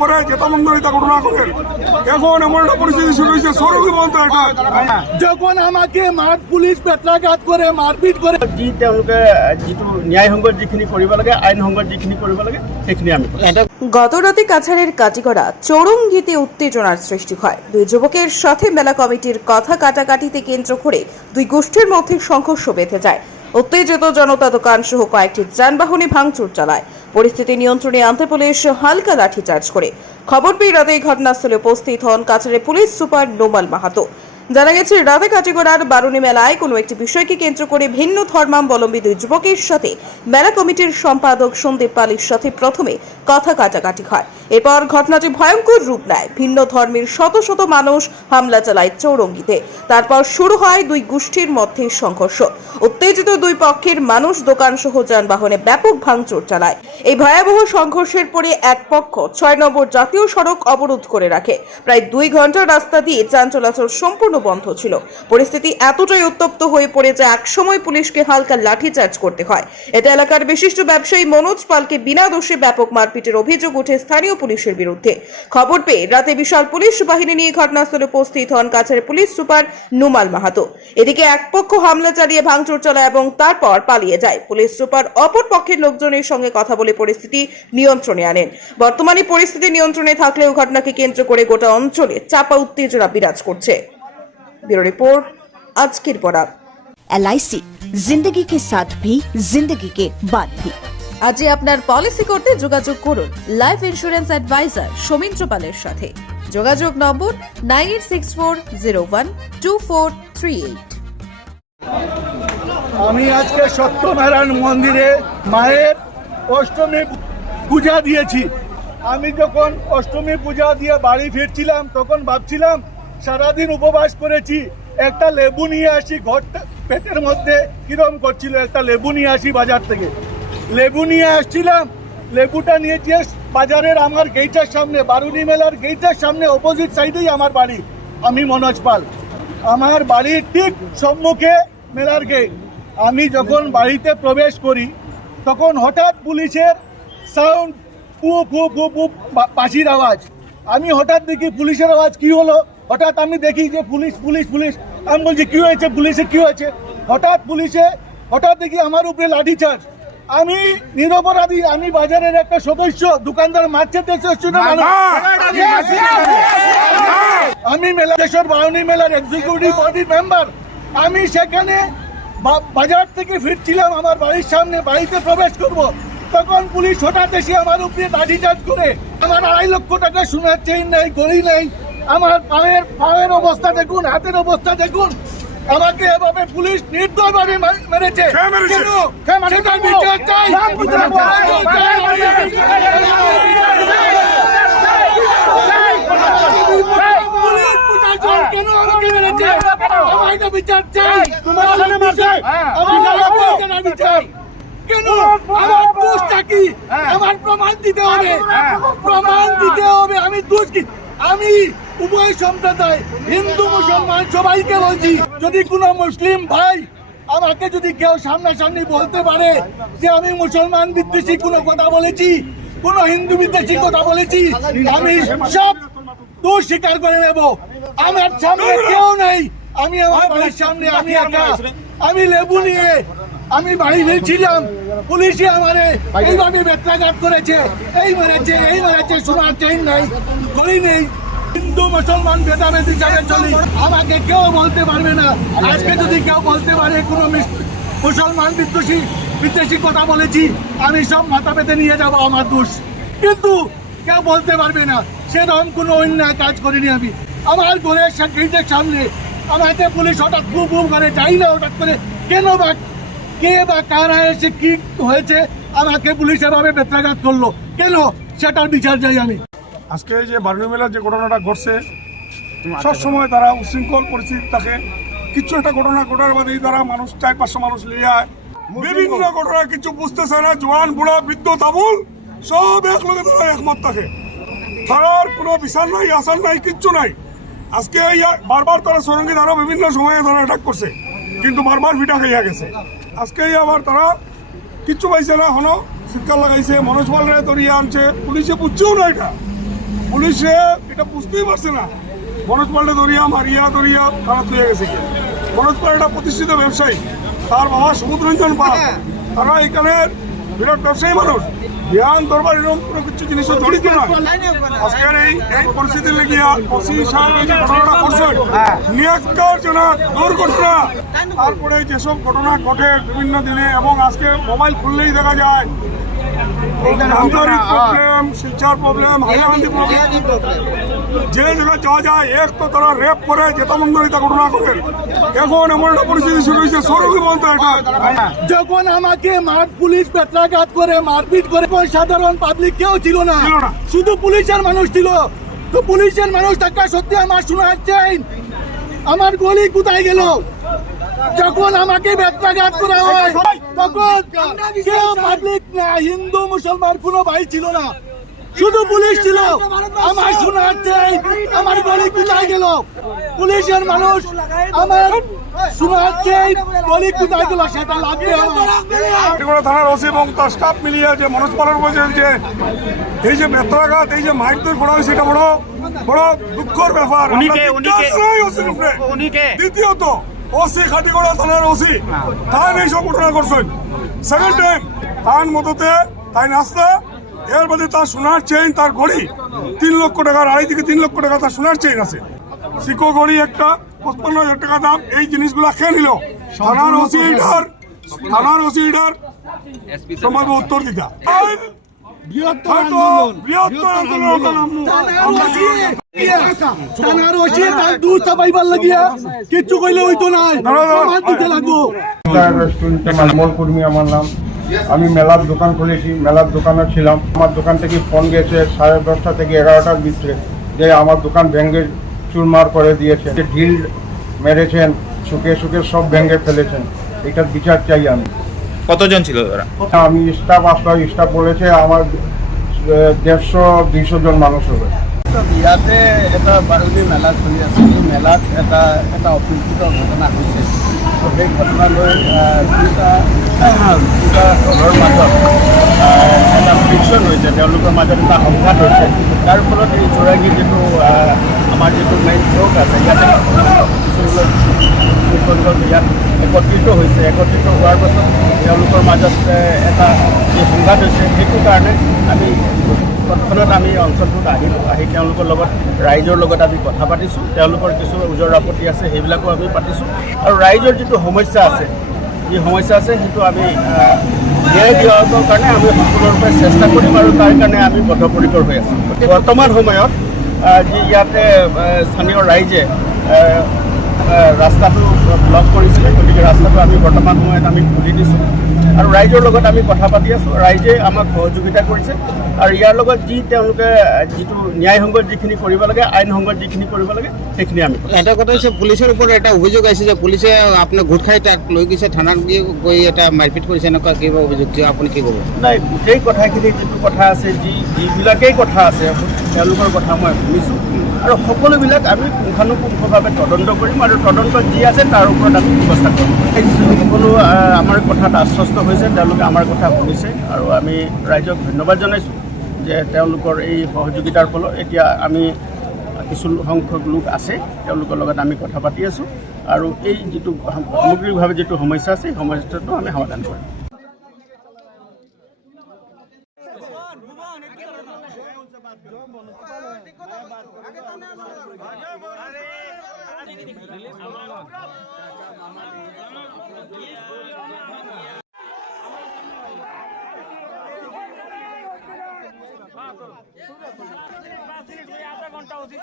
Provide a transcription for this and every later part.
করে জেতামন্দরিতা ঘটনা করেন এখন এমন একটা পরিস্থিতি শুরু হয়েছে। সৌরভী বন্ধ একটা যখন আমাকে মার পুলিশ বেত্রাঘাত করে মারপিট করে যি তেওঁলোকে যিটো ন্যায় সংগত যিখিনি কৰিব লাগে আইন সংগত যিখিনি কৰিব লাগে সেইখিনি আমি। গতরাতে কাছাড়ের কাটিগড়া চৌরঙ্গিতে উত্তেজনার সৃষ্টি হয়। দুই যুবকের সাথে মেলা কমিটির কথা কাটাকাটিতে কেন্দ্র করে দুই গোষ্ঠীর মধ্যে সংঘর্ষ বেঁধে যায়। উত্তেজিত জনতা দোকান সহ কয়েকটি যানবাহনে ভাঙচুর চালায়। পরিস্থিতি নিয়ন্ত্রণে আনতে পুলিশ হালকা লাঠিচার্জ করে। খবর পেয়ে রাতেই ঘটনাস্থলে উপস্থিত হন কাছারের পুলিশ সুপার নোমাল মাহাতো। জানা গেছে রাতে কাটিগড়ার বারুণী মেলায় কোনো একটি বিষয়কে কেন্দ্র করে ভিন্ন ধর্মাবলম্বী দুই যুবকের সাথে মেলা কমিটির সম্পাদক সন্দীপ পালির সাথে প্রথমে কথা কাটাকাটি হয়। এরপর ঘটনাটি ভয়ঙ্কর রূপ নেয়। ভিন্ন ধর্মের শত শত মানুষ হামলা চালায় চৌরঙ্গিতে। তারপর শুরু হয় দুই গোষ্ঠীর মধ্যে সংঘর্ষ। উত্তেজিত দুই পক্ষের মানুষ দোকান সহ যানবাহনে ব্যাপক ভাঙচুর চালায়। এই ভয়াবহ সংঘর্ষের পরে এক পক্ষ ছয় নম্বর জাতীয় সড়ক অবরোধ করে রাখে। প্রায় দুই ঘণ্টা রাস্তা দিয়ে যান চলাচল সম্পূর্ণ বন্ধ ছিল। পরিস্থিতি এতটাই উত্তপ্ত হয়ে পড়ে যে একসময় পুলিশকে হালকা লাঠিচার্জ করতে হয়। এতে এলাকার বিশিষ্ট ব্যবসায়ী মনোজ পালকে বিনা দোষে ব্যাপক মারপিটের অভিযোগ ওঠে স্থানীয় পুলিশের বিরুদ্ধে। খবর পেয়ে রাতে বিশাল পুলিশ বাহিনী নিয়ে ঘটনাস্থলে উপস্থিত হন কাছাড়ের পুলিশ সুপার নুমাল মাহাতো। এদিকে এক পক্ষ হামলা চালিয়ে ভাঙচুর চালায় এবং তারপর পালিয়ে যায়। পুলিশ সুপার অপর পক্ষের লোকজনের সঙ্গে কথা বলে পরিস্থিতি নিয়ন্ত্রণে আনেন। বর্তমানে পরিস্থিতি নিয়ন্ত্রণে থাকলেও ঘটনাকে কেন্দ্র করে গোটা অঞ্চলে চাপা উত্তেজনা বিরাজ করছে। ব্যুরো রিপোর্ট আজকের পড়া এলআইসি জিন্দগি কে সাথ ভি জিন্দগি কে বাদ ভি। আজই আপনার পলিসি করতে যোগাযোগ করুন লাইফ ইন্স্যুরেন্স অ্যাডভাইজার সৌমিন্দ্র পালের সাথে। যোগাযোগ নম্বর nine eight six four zero one two four three eight. আমি আজকে সত্যনারায়ণ মন্দিরে মায়ের অষ্টমী পূজা দিয়েছি। আমি যখন অষ্টমী পূজা দিয়ে বাড়ি ফিরছিলাম তখন ভাবছিলাম সারাদিন উপবাস করেছি। একটা লেবু নিয়ে আসি ঘরটা পেটের মধ্যে কিরম করছিল, একটা লেবু নিয়ে আসি বাজার থেকে। লেবু নিয়ে আসছিলাম, লেবুটা নিয়ে যে বাজারের আমার গেইটার সামনে বারুনি মেলার গেইটার সামনে অপোজিট সাইডেই আমার বাড়ি, আমি মনোজ পাল। আমার বাড়ির ঠিক সম্মুখে মেলার গেট। আমি যখন বাড়িতে প্রবেশ করি, তখন হঠাৎ পুলিশের সাউন্ড পু পু পু পু বা- বাঁশির আওয়াজ। আমি হঠাৎ দেখি পুলিশের আওয়াজ কি হলো? হঠাৎ আমি দেখি যে পুলিশ পুলিশ পুলিশ। আমি বলছি কি হয়েছে? পুলিশে কি হয়েছে? হঠাৎ পুলিশে হঠাৎ দেখি আমার উপরে লাঠিচার্জ আমি নিরপরাধী আমি বাজারের একটা সদস্য দোকানদার মারছে আমি মেলা দেশের বাউনি মেলার এক্সিকিউটিভ বডির মেম্বার আমি সেখানে বাজার থেকে ফিরছিলাম আমার বাড়ির সামনে বাড়িতে প্রবেশ করব। তখন পুলিশ হঠাৎ এসে আমার উপরে লাঠিচার্জ করে আমার আড়াই লক্ষ টাকা সোনার চেইন নেই গড়ি নেই আমার পায়ের পায়ের অবস্থা দেখুন হাতের অবস্থা দেখুন আমাকে এভাবে পুলিশ নির্দয়ভাবে মেরেছে কেন? আমাকে মেরেছে? আমার বিচার চাই। আমার বিচার। আমার বিচার। কেন আমার দোষটা কি আমার প্রমাণ দিতে হবে প্রমাণ দিতে হবে আমি দোষ কি আমি উভয় সম্প্রদায় হিন্দু মুসলমান সবাইকে বলছি যদি কোনো মুসলিম ভাই আমাকে যদি কেউ সামনাসামনি বলতে পারে যে আমি মুসলমান বিদ্বেষী কোনো কথা বলেছি কোনো হিন্দু বিদ্বেষী কথা বলেছি আমি সব দোষ স্বীকার করে নেব আমার সামনে কেউ নেই আমি আমার বাড়ির সামনে আমি একা আমি লেবু নিয়ে আমি বাড়ি ফিরছিলাম। পুলিশে আমারে এইভাবে বেত্রাঘাত করেছে। এই মেরেছে এই মেরেছে, সোনার চেইন নাই, গড়ি নেই। হিন্দু, মুসলমান, ভেদাভেদ হিসাবে চলি, আমাকে কেউ বলতে পারবে না। আজকে যদি কেউ বলতে পারে, কোনো মিস- মুসলমান, বিদ্বেষী বিদ্বেষী কথা বলেছি, আমি সব মাথা পেতে নিয়ে যাব আমার দোষ। কিন্তু কেউ বলতে পারবে না। সেরকম কোনো অন্যায় কাজ করিনি আমি। আমার ঘরের গেটের সামনে আমাকে পুলিশ হঠাৎ বুম বুম করে, যাই না হঠাৎ করে, কেন বা কে বা কারা এসে কি হয়েছে? আমাকে পুলিশ এভাবে বেত্রাঘাত করল। কেন? সেটার বিচার চাই আমি। আজকে যে বারুণী মেলার যে ঘটনাটা ঘটছে সবসময় তারা উশৃঙ্খল পরিস্থিতি থাকে। কিছু একটা ঘটনা ঘটার বাদেই তারা মানুষ চার পাঁচশো মানুষ নিয়ে আয়। বিভিন্ন ঘটনা কিছু বুঝতেছে না। জোয়ান বুড়া বৃদ্ধ তাবুল সব একলগে তারা একমত থাকে। তারার কোনো বিচার নাই আসার নাই কিচ্ছু নাই। আজকে বারবার তারা সরঙ্গী তারা বিভিন্ন সময়ে তারা অ্যাটাক করছে। কিন্তু বারবার ভিটা খাইয়া গেছে। আজকে আবার তারা কিচ্ছু পাইছে না হনো শীতকাল লাগাইছে মনোজ পালরে ধরিয়ে আনছে পুলিশে বুঝছেও না এটা। পুলিশে এটা বুঝতেই পারছে না। মনোজ পালটা দরিয়া মারিয়া ধরিয়া তারা হয়ে গেছে মনোজ পাল একটা প্রতিষ্ঠিত ব্যবসায়ী। তার বাবা সমুদ্রঞ্জন পাল। তারা এখানে বিরাট ব্যবসায়ী মানুষ। জ্ঞান দরবার এরকম কোনো কিছু জিনিসও জড়িত নয় আজকের এই এই পরিস্থিতি লেগিয়া ওসি সাহেব এই যে ঘটনাটা করছেন নিয়াক্কার জনা দূর করছে না তারপরে যেসব ঘটনা ঘটে বিভিন্ন দিনে এবং আজকে মোবাইল খুললেই দেখা যায় আন্তরিক প্রবলেম শিক্ষার প্রবলেম হাইলাকান্দি প্রবলেম যে জায়গায় যাওয়া যায় এক তো তারা রেপ করে জেতামন্দরিতা ঘটনা করে এখন এমন একটা পরিস্থিতি শুরু হয়েছে সৌরভী বলতে এটা। যখন আমাকে মাঠ পুলিশ পেট্রাঘাত করে মারপিট করে সাধারণ পাবলিক কেউ ছিল না। শুধু পুলিশের মানুষ ছিল। তো পুলিশের মানুষ থাকা সত্যি আমার শোনা চাই আমার গলি কোথায় গেল? যখন আমাকে বেত্রাঘাত করা হয় তখন কেউ পাবলিক না হিন্দু মুসলমান কোনো ভাই ছিল না। শুধু পুলিশ ছিল। আমার শোনা চাই আমার গলি কোথায় গেল? পুলিশের মানুষ আমার গলি কোথায় গেল সেটা লাগবে আমার। থানার ওসি এবং তার স্টাফ মিলিয়ে যে মনোজ পালন যে এই যে বেত্রাঘাত এই যে মাইকদের করা হয়েছে এটা বড় বড় দুঃখর ব্যাপার? দ্বিতীয়ত ওসি খাটিগড়া থানার ওসি তাই এইসব ঘটনা করছেন। সেকেন্ড টাইম তার মততে তাই নাস্তা এর বাদে তার সোনার চেইন তার ঘড়ি তিন লক্ষ টাকার আড়াই থেকে তিন লক্ষ টাকা তার সোনার চেইন আছে। সিকো ঘড়ি একটা পঁচপান্ন হাজার টাকা দাম এই জিনিসগুলা খেয়ে নিল? থানার ওসি ইডার থানার ওসি ইডার সম্ভাব্য উত্তর দিতা কইলে হইতো কর্মী আমার নাম। আমি মেলার দোকান খুলেছি মেলার দোকানে ছিলাম। আমার দোকান থেকে ফোন গেছে সাড়ে দশটা থেকে এগারোটার ভিতরে যে আমার দোকান ভেঙে চুরমার করে দিয়েছে যে ঢিল মেরেছেন শুকে শুকে সব ভেঙে ফেলেছেন। এটার বিচার চাই আমি। কতজন ছিল ওরা? আমি স্টাফ আসলাম স্টাফ বলেছে আমার দেড়শো দুইশো জন মানুষ হবে। ইয়াতে এটা বাৰুদী মেলা চলি আছে। মেলাত এটা এটা অপ্ৰীতিকৰ ঘটনা হৈছে। তো সেই ঘটনালৈ দুটা দুটা দলৰ মাজত এটা ফ্ৰিকশ্যন হৈছে তেওঁলোকৰ মাজত এটা সংঘাত হৈছে তাৰ ফলত এই চোৰাগী যিটো আমাৰ যিটো মেইন চৌক আছে ইয়াতে ইয়াত একত্ৰিত হৈছে একত্ৰিত হোৱাৰ পাছত তেওঁলোকৰ মাজত এটা যি সংঘাত হৈছে সেইটো কাৰণে আমি তৎক্ষণাত আমি অঞ্চলটোত আহিলোঁ আহি তেওঁলোকৰ লগত, ৰাইজৰ লগত আমি কথা পাতিছোঁ। তেওঁলোকৰ কিছু ওজৰ আপত্তি আছে, সেইবিলাকো আমি পাতিছোঁ। আৰু ৰাইজৰ যিটো সমস্যা আছে, যি সমস্যা আছে, সেইটো আমি ন্যায় দিয়াবৰ কাৰণে আমি সম্পূৰ্ণৰূপে চেষ্টা কৰিম আৰু তাৰ কাৰণে আমি বদ্ধপৰিকৰ হৈ আছোঁ। বৰ্তমান সময়ত যি ইয়াতে স্থানীয় ৰাইজে ৰাস্তাটো ব্লক কৰিছিলে, গতিকে ৰাস্তাটো আমি বৰ্তমান সময়ত আমি খুলি দিছোঁ। আৰু ৰাইজৰ লগত আমি কথা পাতি আছোঁ। ৰাইজে আমাক সহযোগিতা কৰিছে। আৰু ইয়াৰ লগত যি তেওঁলোকে যিটো ন্যায়সংগত যিখিনি কৰিব লাগে আইনসংগত যিখিনি কৰিব লাগে সেইখিনি আমি। এটা কথা হৈছে পুলিচৰ ওপৰত এটা অভিযোগ আহিছে যে পুলিচে আপোনাক গোট খাই তাক লৈ গৈছে থানাত গৈ এটা মাৰপিট কৰিছে এনেকুৱা কিবা অভিযোগ আপুনি কি ক'ব? নাই গোটেই কথাখিনি যিটো কথা আছে যি যিবিলাকেই কথা আছে তেওঁলোকৰ কথা মই শুনিছোঁ। আৰু সকলোবিলাক আমি পুংখানুপুংখভাৱে তদন্ত কৰিম আৰু তদন্তত যি আছে তাৰ ওপৰত আমি ব্যৱস্থা কৰিম। সকলো আমাৰ কথাত আশ্বস্ত হৈছে, তেওঁলোকে আমাৰ কথা শুনিছে আৰু আমি ৰাইজক ধন্যবাদ জনাইছোঁ যে তেওঁলোকৰ এই সহযোগিতাৰ ফলত এতিয়া আমি কিছু সংখ্যক লোক আছে, তেওঁলোকৰ লগত আমি কথা পাতি আছোঁ আৰু এই যিটো সামগ্ৰিকভাৱে যিটো সমস্যা আছে, সেই সমস্যাটো আমি সমাধান কৰিম। পাঁচ মিনিট করে আধা ঘন্টা অতীত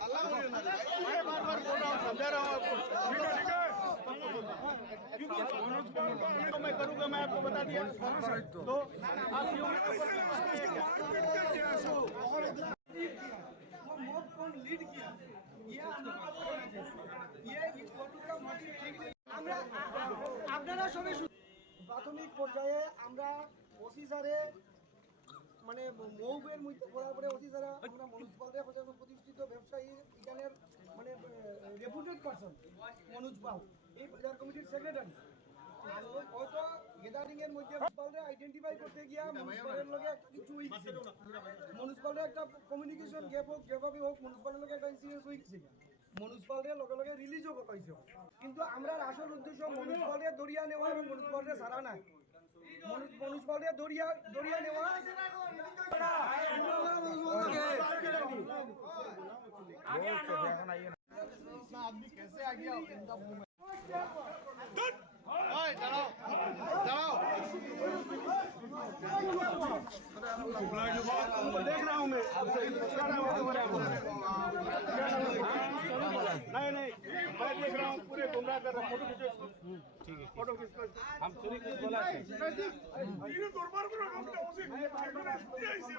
अल्लाह बार बार बोल रहा हूँ समझा रहा हूँ आपको तो मैं करूंगा मैं आपको बता दिया तो आप लीड किया ये প্রাথমিক পর্যায়ে আমরা অফিসারে মানে মৌবের করার পরে অফিসারা আমরা মনোজ পালের প্রতিষ্ঠিত ব্যবসায়ী এখানের মানে রেপুটেড পার্সন মনোজ পাল এই বাজার কমিটির সেক্রেটারি হয়তো গ্যাদারিং এর মধ্যে মুনিসিপালরে আইডেন্টিফাই করতে গিয়া মুনিসিপালের লগে একটা কিছু হইছে মুনিসিপালের একটা কমিউনিকেশন গ্যাপ হোক যেভাবে হোক মুনিসিপালের লগে একটা ইনসিডেন্স হইছে মুনিসিপালরে লগে লগে রিলিজও পাইছে কিন্তু আমরা আসল উদ্দেশ্য মুনিসিপালরে দরিয়া নেওয়া এবং মুনিসিপালরে সারা নাই। মুনিসিপালরে দরিয়া দরিয়া নেওয়া नहीं नहीं मैं देख रहा हूँ पूरे गुमराह कर रहा हूँ फोटो खींचो ठीक है फोटो खींच हम चोरी कुछ बोला ये दरबार को रखा हमने उसे ऐसे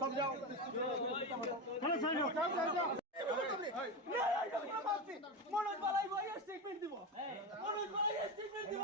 सब जाओ हाँ सही हो क्या क्या মনোজ বালাই ভাই স্টেটমেন্ট দিব মনোজ বালাই স্টেটমেন্ট দিব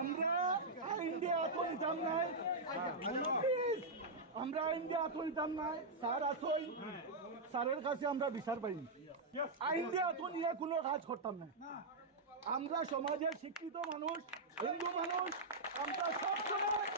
আমরা ইন্ডিয়া আতঙ্কাম নাই। আমরা ইন্ডিয়া আতঙ্কাম নাই। স্যার আসই স্যারের কাছে আমরা বিচার পাইনি ইন্ডিয়া আতঙ্ক নিয়ে কোনো কাজ করতাম না আমরা সমাজের শিক্ষিত মানুষ হিন্দু মানুষ আমরা সবসময়